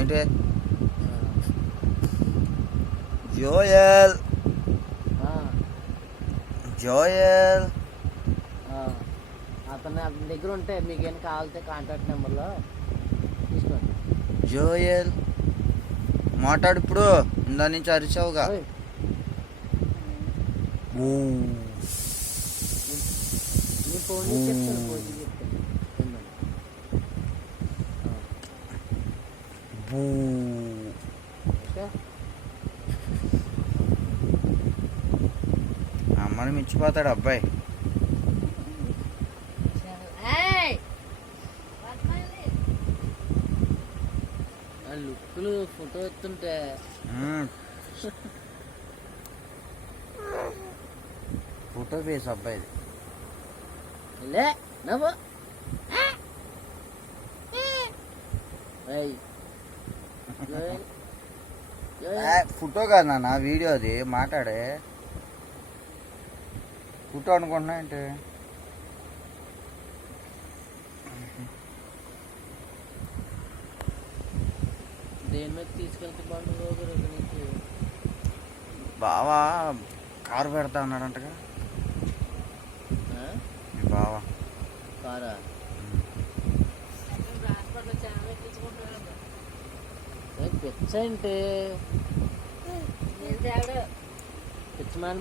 ఏంటి జోయల్ జోయల్ అతని దగ్గర ఉంటే మీకు ఏం కావాలితే కాంటాక్ట్ నెంబర్లో తీసుకోండి. జోయల్ మాట్లాడు ఇప్పుడు. ఇందా నుంచి అరిచావుగా. ఫోన్ చెప్తాను, ఫోన్ చెప్తాను. అమ్మని మించిపోతాడు అబ్బాయి. లుక్లు ఫోటో ఎత్తుంటే ఫోటో ఫేస్ అబ్బాయిది. లే నవ్వు. ఫోటో కాదు నాన్న, వీడియో అది. మాట్లాడే ఫోటో అనుకుంటున్నా అంటే దేని మీద తీసుకెళ్తే బాగుంటుంది నీకు? బావా కారు పెడతా అన్నాడంటగా మీ బావా. కారా? పిచ్చ అంటే పిచ్చ మన